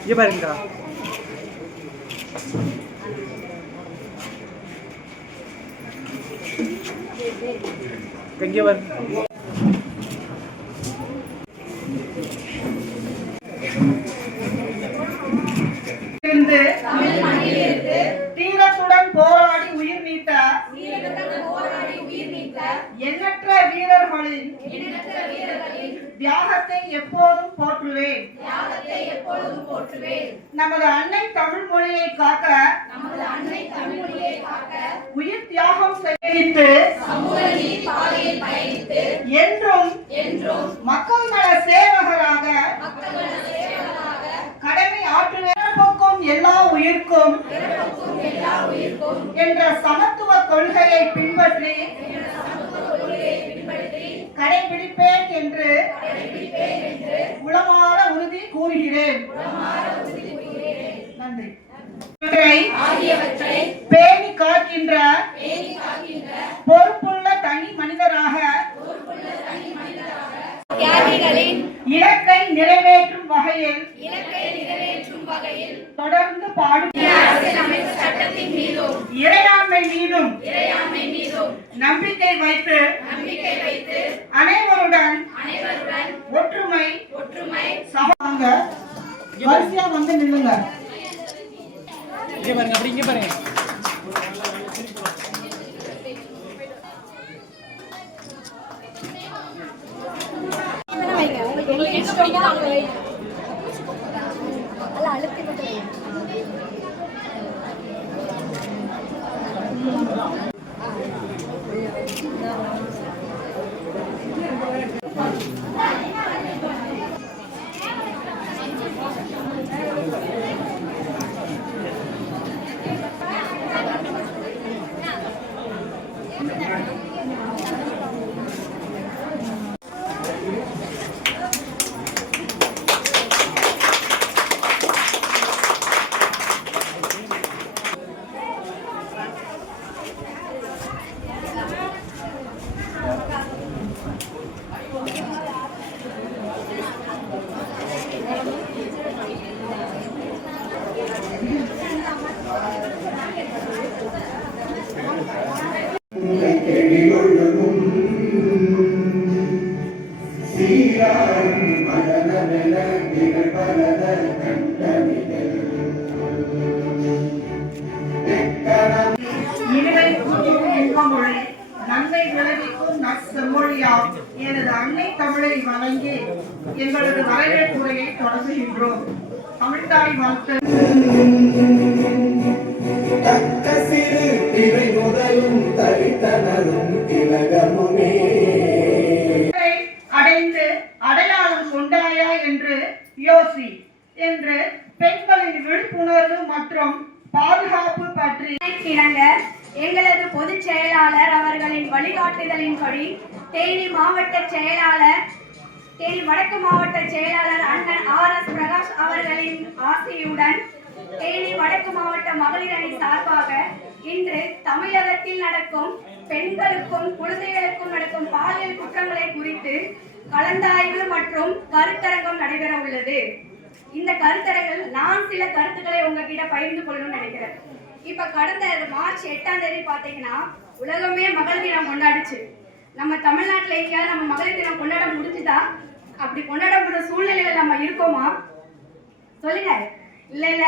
இங்கே பாருங்கக்கா இங்கே பாருங்க இருந்து தீரத்துடன் தியாகத்தை எப்போதும் போற்றுவேன். நமது அன்னை தமிழ் மொழியை காக்க உயிர் தியாகம் செய்து என்றும் மக்கள் நல சேவகராக கடமை ஆற்றுவேன். பிறப்புக்கும் எல்லா உயிர்க்கும் என்ற சமத்துவ கொள்கையை பின்பற்றி கடைபிடிப்பேன் என்று உளமாற உறுதி கூறுகிறேன் நன்றி இவற்றை பேணி காக்கின்ற பொறுப்புள்ள தனி மனிதராக இலக்கை நிறைவேற்றும் வகையில் தொடர்ந்து பாடும் இறையாண்மை மீதும் நம்பிக்கை வைத்து நம்பிக்கை வைத்து அனைவருடன் ஒற்றுமை ஒற்றுமை சமங்க வரிசையா வந்து நில்லுங்க. இங்கே பாருங்க அப்படி இங்கே பாருங்க. நன்மை விளைவிக்கும் நற்செம்மொழியாம் எனது அன்னை தமிழை வணங்கி எங்களது வரவேற்புரையை தொடங்குகின்றோம் தமிழ்தாய் வாழ்த்து. தக்க சிறு திரை முதலும் தரித்தனரும் திலகமுமே அடைந்து அடையாளம் கொண்டாயா என்று யோசி. என்று பெண்களின் விழிப்புணர்வு மற்றும் பாதுகாப்பு பற்றி இணங்க எங்களது பொதுச் செயலாளர் அவர்களின் வழிகாட்டுதலின்படி தேனி மாவட்ட செயலாளர் தேனி வடக்கு மாவட்ட செயலாளர் அண்ணன் ஆர் எஸ் பிரகாஷ் அவர்களின் ஆசையுடன் தேனி வடக்கு மாவட்ட மகளிர் அணி சார்பாக இன்று தமிழகத்தில் நடக்கும் பெண்களுக்கும் குழந்தைகளுக்கும் நடக்கும் பாலியல் குற்றங்களை குறித்து கலந்தாய்வு மற்றும் கருத்தரங்கம் நடைபெற உள்ளது இந்த கருத்தரங்கில் நான் சில கருத்துக்களை உங்ககிட்ட பகிர்ந்து கொள்ளணும்னு நினைக்கிறேன். இப்ப கடந்த மார்ச் எட்டாம் தேதி பாத்தீங்கன்னா உலகமே மகளிர் தினம் கொண்டாடுச்சு. நம்ம தமிழ்நாட்டுல எங்கேயாவது நம்ம மகளிர் தினம் கொண்டாட முடிஞ்சுதா? அப்படி கொண்டாடப்படுற சூழ்நிலையில நம்ம இருக்கோமா? சொல்லுங்க. இல்ல இல்ல.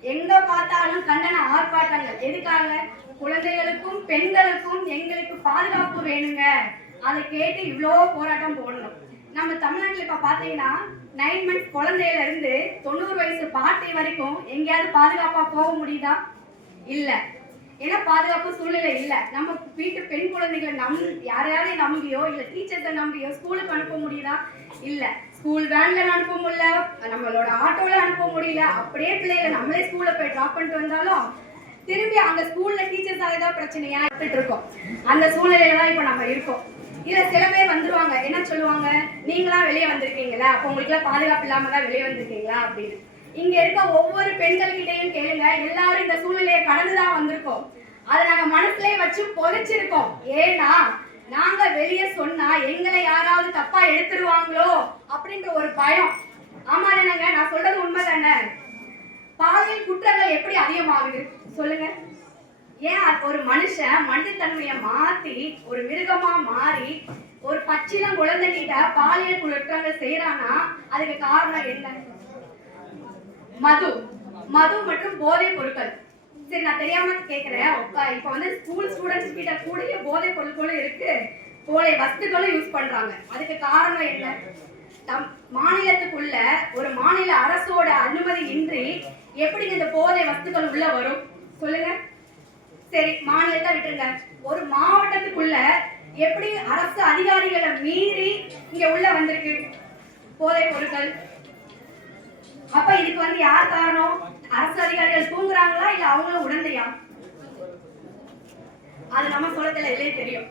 எங்க பார்த்தாலும் கண்டன ஆர்ப்பாட்டங்கள். எதுக்காக? குழந்தைகளுக்கும் பெண்களுக்கும் எங்களுக்கு பாதுகாப்பு வேணுங்க. அதை கேட்டு இவ்வளோ போராட்டம் போடணும். நம்ம தமிழ்நாட்டில் இப்போ பார்த்தீங்கன்னா நைன் மந்த்ஸ் குழந்தையில இருந்து தொண்ணூறு வயசு பாட்டி வரைக்கும் எங்கேயாவது பாதுகாப்பாக போக முடியுதா? இல்லை. ஏன்னா பாதுகாப்பு சூழ்நிலை இல்லை. நம்ம வீட்டு பெண் குழந்தைகளை நம் யாரையாவது நம்பியோ இல்லை டீச்சர்ஸை நம்பியோ ஸ்கூலுக்கு அனுப்ப முடியுதா? இல்ல. ஸ்கூல் வேன்ல அனுப்ப முடியல. நம்மளோட ஆட்டோல அனுப்ப முடியல. அப்படியே பிள்ளைகளை நம்மளே ஸ்கூல்ல போய் ட்ராப் பண்ணிட்டு வந்தாலும் திரும்பி அந்த ஸ்கூல்ல டீச்சர்ஸால தான் பிரச்சனையா எடுத்துட்டு இருக்கோம். அந்த சூழ்நிலையில தான் இப்ப நம்ம இருக்கோம். இதுல சில பேர் வந்துருவாங்க. என்ன சொல்லுவாங்க? நீங்களா வெளியே வந்திருக்கீங்களா? அப்போ உங்களுக்கு எல்லாம் பாதுகாப்பு இல்லாம தான் வெளியே வந்திருக்கீங்களா? அப்படின்னு. இங்க இருக்க ஒவ்வொரு பெண்கள்கிட்டயும் கேளுங்க. எல்லாரும் இந்த சூழ்நிலையை கடந்துதான் வந்திருக்கோம். அதை நாங்க மனசுலயே வச்சு பொதைச்சிருக்கோம். ஏன்னா நாங்க வெளியே சொன்னா எங்களை யாராவது தப்பா எடுத்துருவாங்களோ அப்படின்ற ஒரு பயம். ஆமா என்னங்க? நான் சொல்றது உண்மைதானே? பாலியல் குற்றங்கள் எப்படி அதிகமாகுது? சொல்லுங்க. ஏன் ஒரு மனுஷன் மனிதத்தன்மையை மாத்தி ஒரு மிருகமா மாறி ஒரு பச்சிலம் குழந்தைகிட்ட பாலியல் குற்றங்கள் செய்யறானா அதுக்கு காரணம் என்ன? மது மது மற்றும் போதைப் பொருட்கள். சரி நான் தெரியாம கேக்குறேன். இப்ப வந்து ஸ்கூல் ஸ்டூடெண்ட்ஸ் கிட்ட கூடயே போதைப் பொருட்களும் இருக்கு. போதை வஸ்துக்களும் யூஸ் பண்றாங்க. அதுக்கு காரணம் என்ன? தம் மாநிலத்துக்குள்ள ஒரு மாநில அரசோட அனுமதி இன்றி எப்படி இந்த போதை வஸ்துக்கள் உள்ள வரும்? சொல்லுங்க. சரி மாநிலத்தை விட்டுருங்க. ஒரு மாவட்டத்துக்குள்ள எப்படி அரசு அதிகாரிகளை மீறி இங்க உள்ள வந்திருக்கு? போதைப் பொருட்கள். அப்ப இதுக்கு வந்து யார் காரணம்? அரசு அதிகாரிகள் தூங்குறாங்களா இல்ல அவங்களும் உடந்தையா? அது நம்ம சொல்லத்துல இல்லையே தெரியும்.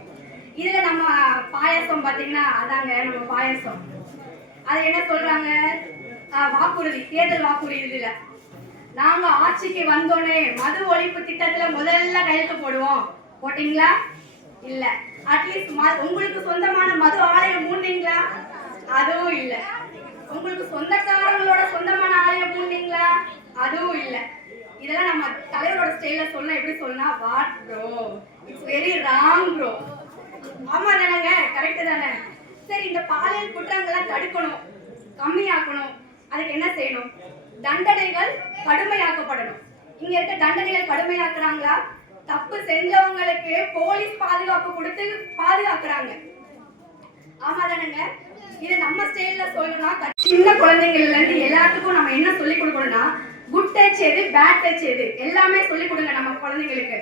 இதுல நம்ம பாயாசம் பாத்தீங்கன்னா அதாங்க நம்ம பாயாசம். அது என்ன சொல்றாங்க? வாக்குறுதி தேர்தல் வாக்குறுதி இதுல. நாங்க ஆட்சிக்கு வந்தோடனே மது ஒழிப்பு திட்டத்துல முதல்ல கையெழுத்து போடுவோம். போட்டீங்களா? இல்ல. அட்லீஸ்ட் உங்களுக்கு சொந்தமான மது ஆலயம் மூடுனீங்களா? அதுவும் இல்ல. உங்களுக்கு சொந்தக்காரங்களோட அதுவும் இல்ல. இதெல்லாம் நம்ம தலைவரோட ஸ்டைல்ல சொன்னா எப்படி சொன்னா what bro it's very wrong bro ஆமா தானேங்க கரெக்ட் தானே? சரி இந்த பாலியல் குற்றங்களை தடுக்கணும் கம்மியாக்கணும். அதுக்கு என்ன செய்யணும்? தண்டனைகள் கடுமையாக்கப்படணும். இங்க இருக்க தண்டனைகள் கடுமையாக்குறாங்களா? தப்பு செஞ்சவங்களுக்கு போலீஸ் பாதுகாப்பு கொடுத்து பாதுகாக்குறாங்க. ஆமா தானங்க இது நம்ம ஸ்டைல்ல சொல்லணும்னா சின்ன குழந்தைங்கள்ல இருந்து எல்லாத்துக்கும் நம்ம என்ன சொல்லி கொடுக்கணும்னா குட் டச் எது பேட் டச் எது? எல்லாமே சொல்லி கொடுங்க நம்ம குழந்தைங்களுக்கு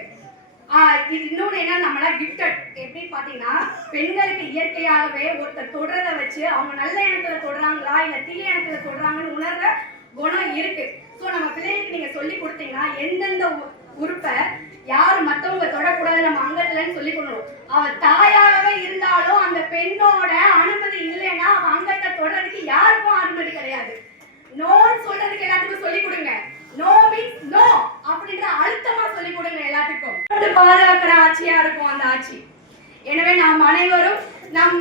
இது இன்னொன்று என்ன நம்மளா கிஃப்டட் எப்படி பார்த்தீங்கன்னா பெண்களுக்கு இயற்கையாகவே ஒருத்தர் தொடுறத வச்சு அவங்க நல்ல இனத்துல தொடுறாங்களா இல்லை தீய இனத்துல தொடுறாங்கன்னு உணர்ற குணம் இருக்கு. ஸோ நம்ம பிள்ளைகளுக்கு நீங்க சொல்லி கொடுத்தீங்கன்னா எந்தெந்த உ- உறுப்பை யார் மற்றவங்க தொடக்கூடாது நம்ம அங்கத்துலன்னு சொல்லி கொடுக்கணும். அவ தாயாகவே இருந்தாலும் அந்த பெண்ணோட அனுமதி இல்லைன்னா அவ அங்கத்தை தொடறதுக்கு யாருக்கும் அனுமதி கிடையாது. நோன்னு சொல்றதுக்கு எல்லாத்துக்கும் சொல்லி கொடுங்க நோ மீன்ஸ் நோ அப்படின்ற அழுத்தமா சொல்லி கொடுங்க எல்லாத்துக்கும் பாதுகாக்கிற ஆட்சியா இருக்கும் அந்த ஆட்சி. எனவே நாம் அனைவரும் நம்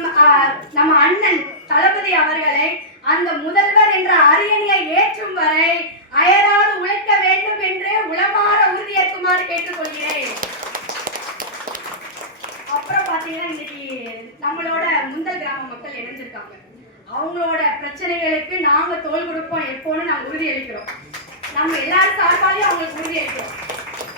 நம்ம அண்ணன் தளபதி அவர்களை அந்த முதல்வர் என்ற அரியணையை ஏற்றும் வரை அயராது உழைக்க வேண்டும் என்று உளமாற உறுதியேற்குமாறு கேட்டுக்கொள்கிறேன். அப்புறம் பாத்தீங்கன்னா இன்னைக்கு நம்மளோட முந்தல் கிராம மக்கள் இணைஞ்சிருக்காங்க. அவங்களோட பிரச்சனைகளுக்கு நாங்க தோல் கொடுப்போம் எப்போன்னு நாங்க உறுதி அளிக்கிறோம். நம்ம எல்லாரும் சார்பாலையும் அவங்களுக்கு உறுதி அளிக்கிறோம்.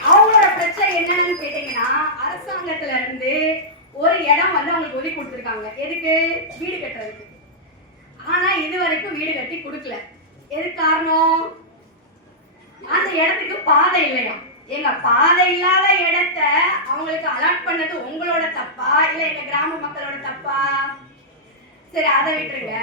அவங்களோட பிரச்சனை என்னன்னு கேட்டீங்கன்னா அரசாங்கத்துல இருந்து ஒரு இடம் வந்து அவங்களுக்கு ஒதுக்கி கொடுத்துருக்காங்க. எதுக்கு? வீடு கட்டுறதுக்கு. ஆனா இது வரைக்கும் வீடு கட்டி கொடுக்கல. எது காரணம்? அந்த இடத்துக்கு பாதை இல்லையா? எங்க பாதை இல்லாத இடத்த அவங்களுக்கு அலாட் பண்ணது உங்களோட தப்பா? இல்ல எங்க கிராம மக்களோட தப்பா? சரி அதை விட்டுருங்க.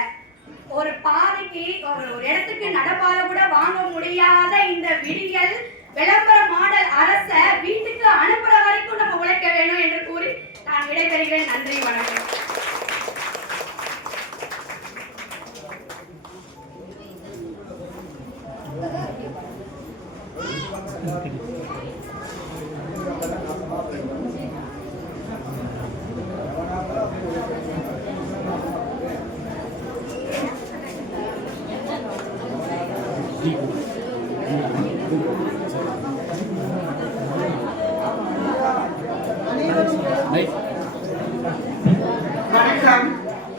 ஒரு பாதைக்கு ஒரு ஒரு இடத்துக்கு நடப்பாதை கூட வாங்க முடியாத இந்த விடியல் விளம்பர மாடல் அரச வீட்டுக்கு அனுப்புற வரைக்கும் நம்ம உழைக்க வேணும் என்று கூறி நான் விடைபெறுகிறேன். நன்றி வணக்கம். வணக்கம்.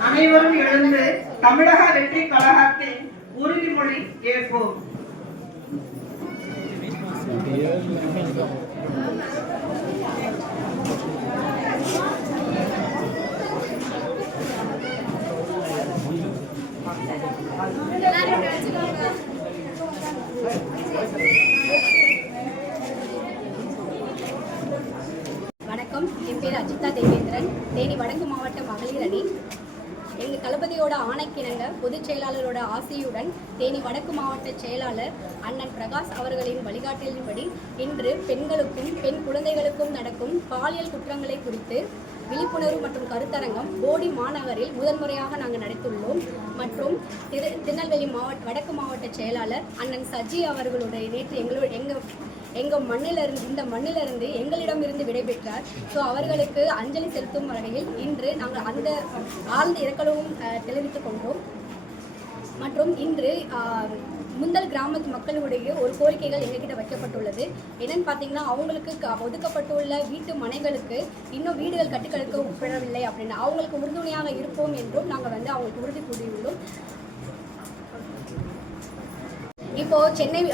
அனைவரும் எழுந்து தமிழக வெற்றி கழகத்தின் உறுதிமொழி ஏற்போம் வணக்கம் என் பேர் அஜிதா தேவேந்திரன் தேனி வடக்கு மாவட்ட மகளிர் அணி எங்கள் தளபதியோட ஆணைக்கிணங்க பொதுச் செயலாளரோட ஆசையுடன் தேனி வடக்கு மாவட்ட செயலாளர் அண்ணன் பிரகாஷ் அவர்களின் வழிகாட்டலின்படி இன்று பெண்களுக்கும் பெண் குழந்தைகளுக்கும் நடக்கும் பாலியல் குற்றங்களை குறித்து விழிப்புணர்வு மற்றும் கருத்தரங்கம் போடி மாநகரில் முதன்முறையாக நாங்கள் நடத்துள்ளோம் மற்றும் திரு திருநெல்வேலி மாவட்ட வடக்கு மாவட்ட செயலாளர் அண்ணன் சஜி அவர்களுடைய நேற்று எங்களோட எங்கள் எங்கள் மண்ணிலிருந்து இந்த மண்ணிலிருந்து எங்களிடமிருந்து விடைபெற்றார். ஸோ அவர்களுக்கு அஞ்சலி செலுத்தும் வகையில் இன்று நாங்கள் அந்த ஆழ்ந்த இரக்கலவும் தெரிவித்துக் கொண்டோம். மற்றும் இன்று முந்தல் கிராமத்து மக்களுடைய ஒரு கோரிக்கைகள் எங்ககிட்ட வைக்கப்பட்டுள்ளது. என்னன்னு பார்த்தீங்கன்னா அவங்களுக்கு க- ஒதுக்கப்பட்டுள்ள வீட்டு மனைகளுக்கு இன்னும் வீடுகள் கட்டுக்கடுக்க உட்படவில்லை அப்படின்னு. அவங்களுக்கு உறுதுணையாக இருப்போம் என்றும் நாங்கள் வந்து அவங்களுக்கு உறுதி கூறியுள்ளோம். இப்போ சென்னை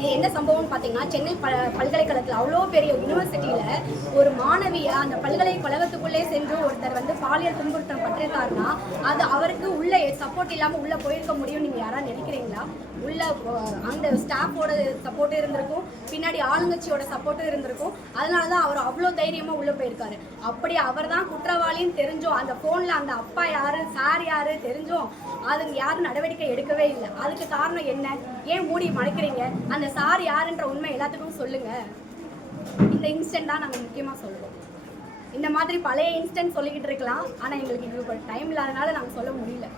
இது என்ன சம்பவம்னு பார்த்தீங்கன்னா சென்னை ப பல்கலைக்கழகத்தில் அவ்வளோ பெரிய யூனிவர்சிட்டியில் ஒரு மாணவியை அந்த பல்கலைக்கழகத்துக்குள்ளே சென்று ஒருத்தர் வந்து பாலியல் துன்புறுத்தம் பட்டிருக்காருன்னா அது அவருக்கு உள்ள சப்போர்ட் இல்லாமல் உள்ளே போயிருக்க முடியும் நீங்கள் யாராவது நினைக்கிறீங்களா? உள்ள அந்த ஸ்டாஃபோட சப்போர்ட்டும் இருந்திருக்கும் பின்னாடி ஆளுங்கட்சியோட சப்போர்ட்டும் இருந்திருக்கும். அதனால தான் அவர் அவ்வளோ தைரியமாக உள்ளே போயிருக்காரு. அப்படி அவர் தான் குற்றவாளின்னு தெரிஞ்சோம் அந்த ஃபோனில் அந்த அப்பா யாரு சார் யாரு தெரிஞ்சோம் அதுங்க யாரும் நடவடிக்கை எடுக்கவே இல்லை. அதுக்கு காரணம் என்ன? ஏன் மூடி மறைக்கிறீங்க? அந்த சார் யாருன்ற உண்மை எல்லாத்துக்கும் சொல்லுங்க. இந்த இன்ஸ்டன்ட் தான் நாங்கள் முக்கியமாக சொல்லுவோம். இந்த மாதிரி பழைய இன்ஸ்டன்ட் சொல்லிக்கிட்டு இருக்கலாம். ஆனால் எங்களுக்கு இது டைம் இல்லாதனால நாங்கள் சொல்ல முடியல.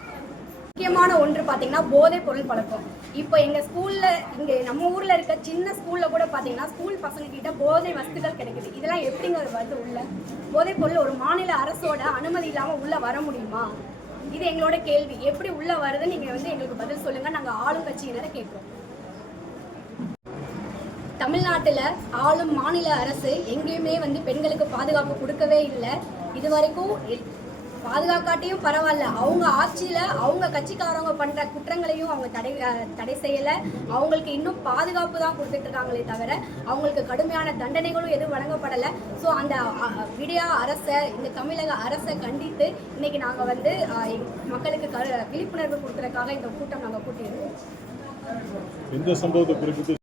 முக்கியமான ஒன்று பார்த்தீங்கன்னா போதை பொருள் பழக்கம். இப்போ எங்கள் ஸ்கூலில் இங்கே நம்ம ஊரில் இருக்க சின்ன ஸ்கூலில் கூட பார்த்தீங்கன்னா ஸ்கூல் பசங்கக்கிட்ட போதை வஸ்துகள் கிடைக்குது. இதெல்லாம் எப்படிங்க வருது உள்ள? போதை பொருள் ஒரு மாநில அரசோட அனுமதி இல்லாமல் உள்ளே வர முடியுமா? இது எங்களோட கேள்வி. எப்படி உள்ளே வருதுன்னு நீங்கள் வந்து எங்களுக்கு பதில் சொல்லுங்கள் நாங்கள் ஆளுங்கட்சியினரை கேட்குறோம் தமிழ்நாட்டில் ஆளும் மாநில அரசு எங்கேயுமே வந்து பெண்களுக்கு பாதுகாப்பு கொடுக்கவே இல்லை. இது வரைக்கும் பாதுகாக்காட்டியும் பரவாயில்ல. அவங்க ஆட்சியில் அவங்க கட்சிக்காரவங்க பண்ணுற குற்றங்களையும் அவங்க தடை தடை செய்யலை. அவங்களுக்கு இன்னும் பாதுகாப்பு தான் கொடுத்துட்டு இருக்காங்களே தவிர அவங்களுக்கு கடுமையான தண்டனைகளும் எதுவும் வழங்கப்படலை. ஸோ அந்த விடியா அரசை இந்த தமிழக அரசை கண்டித்து இன்னைக்கு நாங்கள் வந்து மக்களுக்கு க விழிப்புணர்வு கொடுக்கறதுக்காக இந்த கூட்டம் நாங்கள் கூட்டியிருக்கோம். இந்த சம்பவத்தை குறிப்பிட்டு